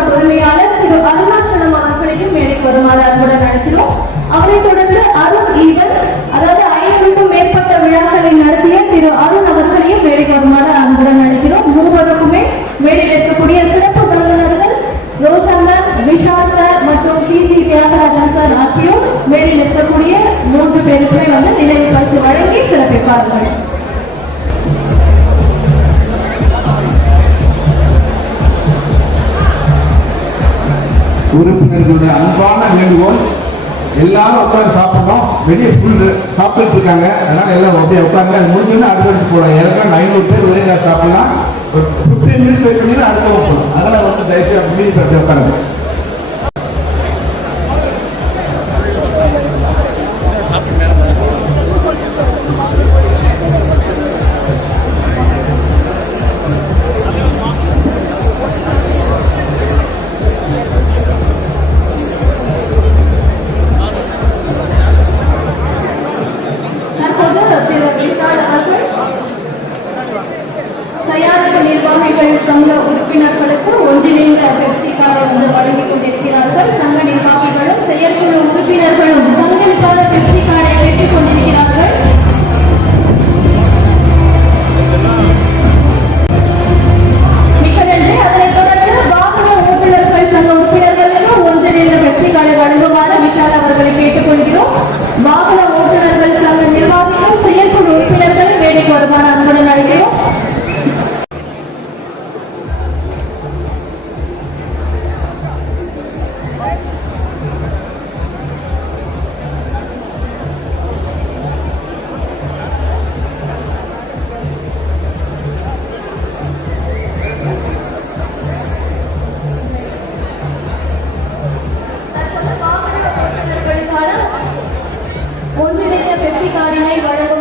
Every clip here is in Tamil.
ரெசார்ட் உரிமையாளர் திரு அருணாச்சலம் அவர்களையும் மேலே வருமாறு அன்புடன் அழைக்கிறோம் அவரைத் தொடர்ந்து அருண் ஈவன் அதாவது ஐநூறுக்கும் மேற்பட்ட விழாக்களை நடத்திய திரு அருண் அவர்களையும் மேலே வருமாறு அன்புடன் நடத்தினோம். மூவருக்குமே மேடையில் இருக்கக்கூடிய சிறப்பு விருந்தினர்கள் ரோஷா மேம் விஷால் சார் மற்றும் டி ஜி தியாகராஜன் சார் ஆகியோர் மேடையில் இருக்கக்கூடிய மூன்று பேருக்குமே வந்து நினைவு பரிசு வழங்கி சிறப்பிப்பார்கள் உறுப்பினர்களுடைய அன்பான வேண்டுகோள் எல்லாரும் உட்காந்து சாப்பிடணும். வெளியே ஃபுல் சாப்பிட்டு இருக்காங்க. அதனால எல்லாம் அப்படியே உட்காந்து அது முடிஞ்சோன்னு அடுத்தடுத்து போகலாம். ஏற்கனவே ஐநூறு பேர் ஒரே நேரம் சாப்பிடலாம். ஒரு ஃபிஃப்டீன் மினிட்ஸ் வெயிட் பண்ணி அடுத்த போகணும் அதனால வந்து தயவுசெய்து மீதி பற்றி உட்காருங்க. ஒன்றிணைந்த வழங்கும்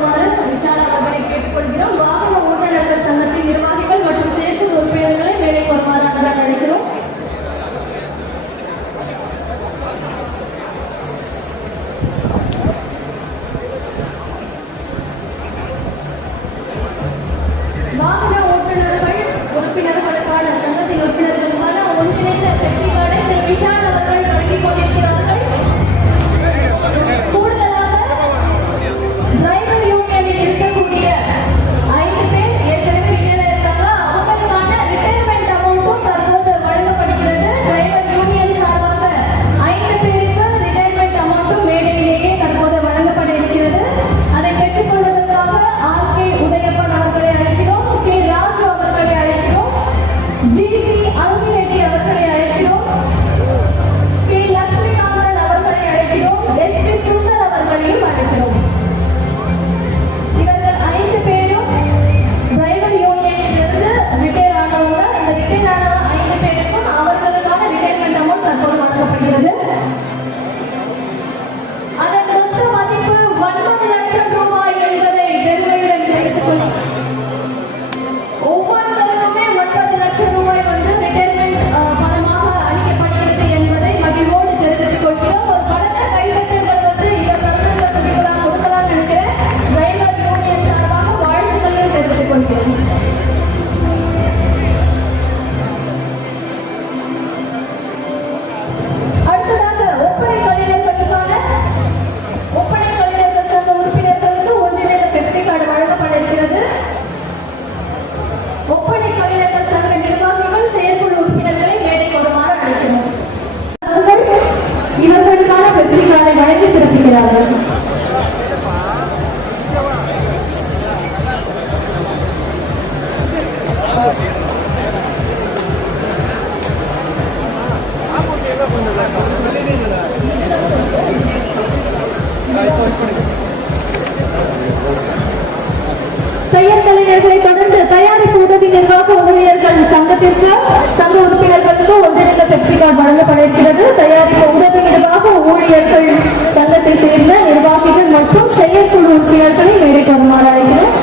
ஊழியர்கள் சங்கத்திற்கு சங்க உறுப்பினர்களுக்கு ஒன்றிணைந்த பெப்சி கார்டு வழங்கப்பட இருக்கிறது தயாரிப்பு உதவியிடமாக ஊழியர்கள் சங்கத்தை சேர்ந்த நிர்வாகிகள் மற்றும் செயற்குழு உறுப்பினர்களை மேடைக்கு வருமாறு அழைக்கிறோம்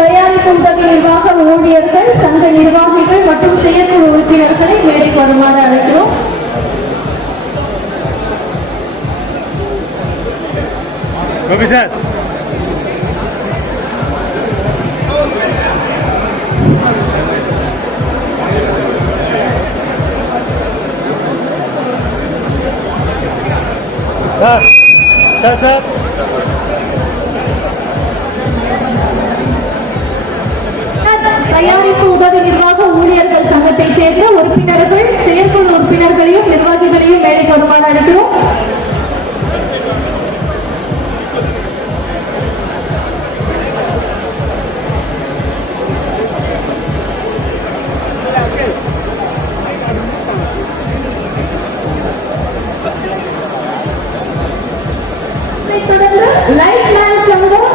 தயாரிப்பு உதவி நிர்வாக ஊழியர்கள் சங்க நிர்வாகிகள் மற்றும் செயற்குழு உறுப்பினர்களை மேடைக்கு வருமாறு அழைக்கிறோம் கோபி சார் சார் சார் தயாரிப்பு உதவி நிர்வாக ஊழியர்கள் சங்கத்தை சேர்ந்த உறுப்பினர்கள் செயற்குழு உறுப்பினர்களையும் நிர்வாகிகளையும் மேடைக்கு வருமாறு அழைக்கிறோம். லைட் மேன் சங்கம்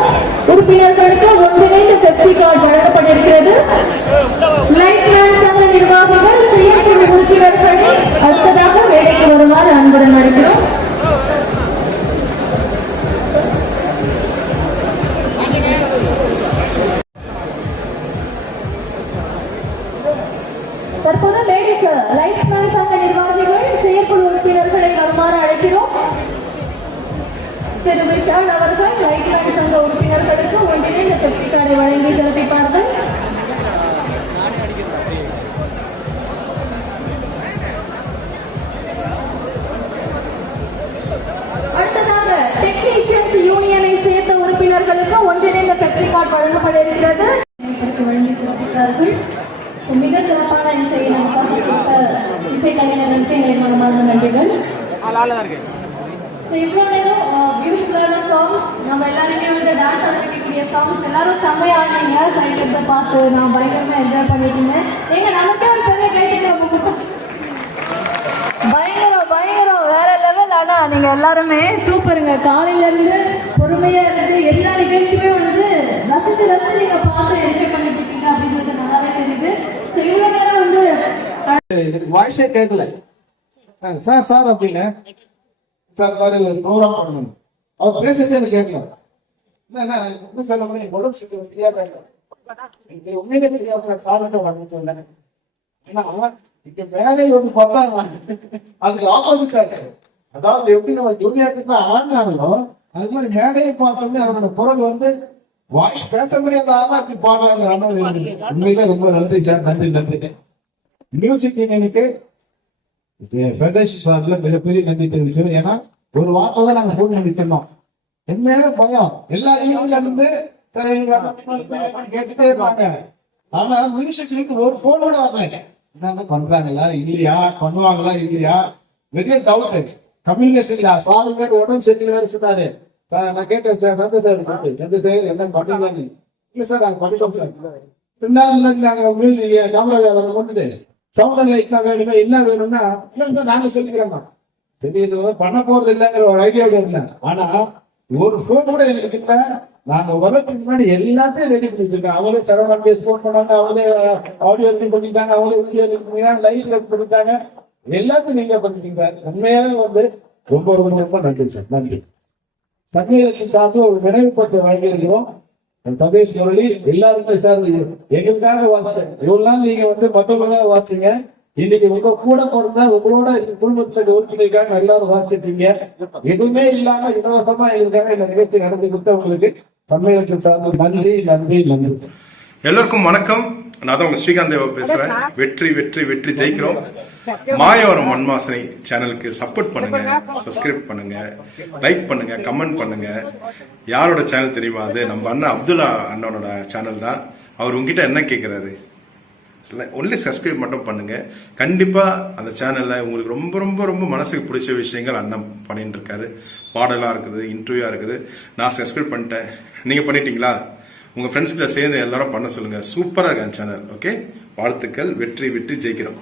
உறுப்பினர்களுக்கு ஒன்றிணைந்த பெப்சி கார்டு வழங்கப்பட்டிருக்கிறது. லைட் மேன் சங்க நிர்வாகிகள் செயற்குழு உறுப்பினர்களை அடுத்ததாக வேலைக்கு வருமாறு அன்புடன் அழைக்கிறோம். So, இவ்வளவு நேரம் பியூட்டிஃபுல்லான சாங்ஸ் நம்ம எல்லாருமே வந்து டான்ஸ் ஆட வைக்கக்கூடிய சாங்ஸ் எல்லாரும் செம்மையா ஆடினீங்க. கையில பார்த்து நான் பயங்கரமா என்ஜாய் பண்ணிட்டு இருந்தேன் ஏங்க நமக்கே ஒரு பெரிய கைட்டு நம்ம பயங்கரம் பயங்கரம். வேற லெவல் ஆனா நீங்க எல்லாருமே சூப்பருங்க காலையில இருந்து பொறுமையா இருந்து எல்லா நிகழ்ச்சியுமே வந்து ரசிச்சு ரசிச்சு நீங்க பார்த்து என்ஜாய் பண்ணிட்டு இருக்கீங்க அப்படின்றது நல்லாவே தெரியுது. இவ்வளவு நேரம் வந்து எனக்கு வாய்ஸே கேட்கல சார் சார் அப்படின்னு சார் மாதிரி ஒரு ப்ரோக்ராம் பண்ணணும். அவர் பேசுறதே எனக்கு கேட்கல. என்ன என்ன சார் என் உடம்பு சுட்டு தெரியாத இது உண்மையிலே தெரியாத காரணம் பண்ண சொன்னேன். ஏன்னா இங்க வேலை வந்து பார்த்தா அதுக்கு ஆப்போசிட் ஆட்டு அதாவது எப்படி நம்ம ஜூனியர்ஸ் தான் ஆடினாங்களோ அது மாதிரி மேடையை பார்த்தோன்னே அவரோட குரல் வந்து வாய் பேச முடியாத ஆளா அப்படி பாடுறாங்க. உண்மையிலே ரொம்ப நன்றி சார் நன்றி நன்றி. மியூசிக் எனக்கு ஃபெடரேஷன் சார்ல மிகப்பெரிய நன்றி தெரிவிச்சோம் ஏன்னா ஒரு வார்த்தை தான் நாங்கள் ஃபோன் பண்ணி சொன்னோம் உண்மையாக பயம். எல்லா ஈவெண்ட்ல இருந்து கேட்டுட்டே இருப்பாங்க. ஆனா மியூசிக்கு ஒரு ஃபோனோட வரல என்ன பண்றாங்களா? இல்லையா? பண்ணுவாங்களா? இல்லையா? வெரிய டவுட் கம்யூனிகேஷன் சாரி பேர் உடம்பு செட்டில் வேறு சொன்னாரு. சார், நான் கேட்டேன் சார் சந்த சார் சந்த சார் என்ன பண்ணுவாங்க இல்ல சார் நாங்க பண்ணிட்டோம் சார். பின்னால் நாங்கள் காமராஜர் அதை கொண்டுட்டு. சமுதாயம் என்ன வேணுமே என்ன வேணும்னா இல்லைன்னு தான் நாங்க சொல்லிக்கிறோமா? தெரியுது? பண்ண போறது இல்லைங்கிற ஒரு ஐடியாவோட இருந்தாங்க. ஆனா ஒரு போன் கூட எங்களுக்கு இல்லை. நாங்க வரதுக்கு முன்னாடி எல்லாத்தையும் ரெடி பண்ணி வச்சிருக்கோம். அவங்களே செவன் பேஸ் போன் பண்ணாங்க அவங்களே uh, ஆடியோ ரெடி பண்ணிட்டாங்க அவங்களே வீடியோ ரெடி பண்ணிட்டாங்க லைவ் ரெடி பண்ணிட்டாங்க எல்லாத்தையும் நீங்க பண்ணிட்டீங்க. உண்மையாக வந்து ரொம்ப ரொம்ப ரொம்ப நன்றி சார் நன்றி. தமிழகத்தின் சார்ந்து ஒரு நினைவுப்பட்டு வழங்கியிருக்கிறோம். சதீஷ் முரளி எல்லாருமே சார்ந்து எங்களுக்காக வாசிச்சேன் இவ்வளவு நாள் நீங்க வந்து மத்தவங்களுக்காக வாசிச்சீங்க. இன்னைக்கு உங்க கூட பிறந்தா உங்களோட குடும்பத்துல உறுப்பினருக்காக எல்லாரும் வாசிச்சிட்டீங்க எதுவுமே இல்லாம இலவசமா எங்களுக்காக இந்த நிகழ்ச்சி நடத்தி கொடுத்தவங்களுக்கு தமிழகத்தை சார்ந்து நன்றி நன்றி நன்றி. எல்லோருக்கும் வணக்கம். நான் தான் உங்க ஸ்ரீகாந்த் தேவா பேசுறேன். வெற்றி வெற்றி வெற்றி ஜெயிக்கிறோம். மாயவரம் மண்மாசனை சேனலுக்கு சப்போர்ட் பண்ணுங்க சப்ஸ்கிரைப் பண்ணுங்க லைக் பண்ணுங்க கமெண்ட் பண்ணுங்க. யாரோட சேனல் தெரியுமா அது? நம்ம அண்ணன் அப்துல்லா அண்ணனோட சேனல் தான். அவர் உங்ககிட்ட என்ன கேட்கிறாரு ஒன்லி சப்ஸ்கிரைப் மட்டும் பண்ணுங்க. கண்டிப்பா அந்த சேனல்ல உங்களுக்கு ரொம்ப ரொம்ப ரொம்ப மனசுக்கு பிடிச்ச விஷயங்கள் அண்ணன் பண்ணிட்டு இருக்காரு. பாடலா இருக்குது இன்டர்வியூவா இருக்குது. நான் சப்ஸ்கிரைப் பண்ணிட்டேன். நீங்க பண்ணிட்டீங்களா? உங்க ஃப்ரெண்ட்ஸ்கிட்ட சேர்ந்து எல்லாரும் பண்ண சொல்லுங்க. சூப்பரா இருக்கு அந்த சேனல் ஓகே வாழ்த்துக்கள் வெற்றி வெற்றி ஜெயிக்கிறோம்.